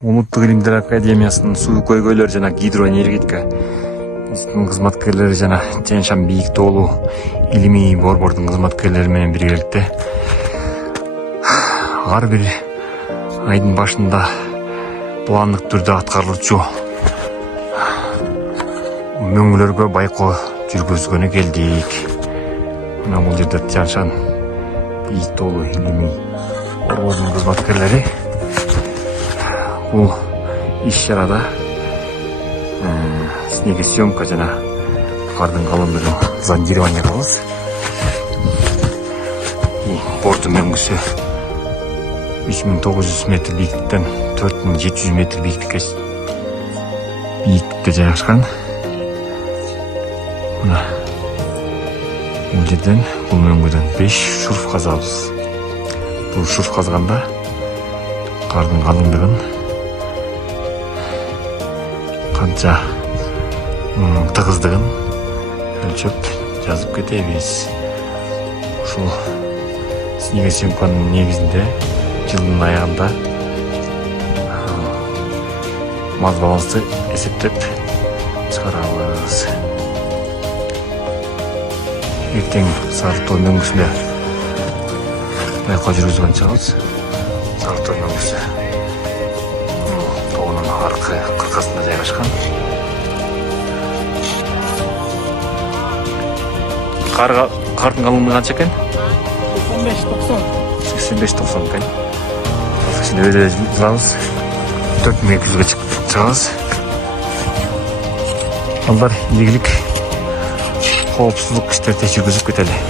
Улуттук илимдер академиясынын суу көйгөйлөр жана гидроэнергетика институтунун кызматкерлери жана Тянь-Шань бийик тоолуу илимий борбордун кызматкерлери менен биргеликте ар бир айдын башында пландык түрдө аткарылуучу мөңгүлөргө байкоо жүргүзгөнү келдик. Мына бул жерде Тянь-Шань бийик тоолуу илимий борбордун кызматкерлери бул иш-чарада снегосъемка жана кардын калыңдыгын зондирование кылабыз. Бордун мөңгүсү 3900 метр бийиктиктен 4700 метр бийиктикке жайгашкан. Мына бул жерден бул мөңгүдөн 5 шурф казабыз. Бул шурф казганда кардын калыңдыгын канча тыгыздыгын өлчөп жазып кетебиз. Ушул снегосъемканын негизинде жылдын аягында маз балансты эсептеп чыгарабыз. Эртең Сарытоо мөңгүсүнө байкоо жүргүзгөн чыгабыз. Сарытоо мөңгүсү тоонун аркы кыркасында жайгашкан. Кардын калыңдыгы канча экен? 85-90 экен. Ичинде өйдө жылабыз. 4200га чыгабыз. Алдар ийгилик, коопсуздук иштерди жүргүзүп кетели.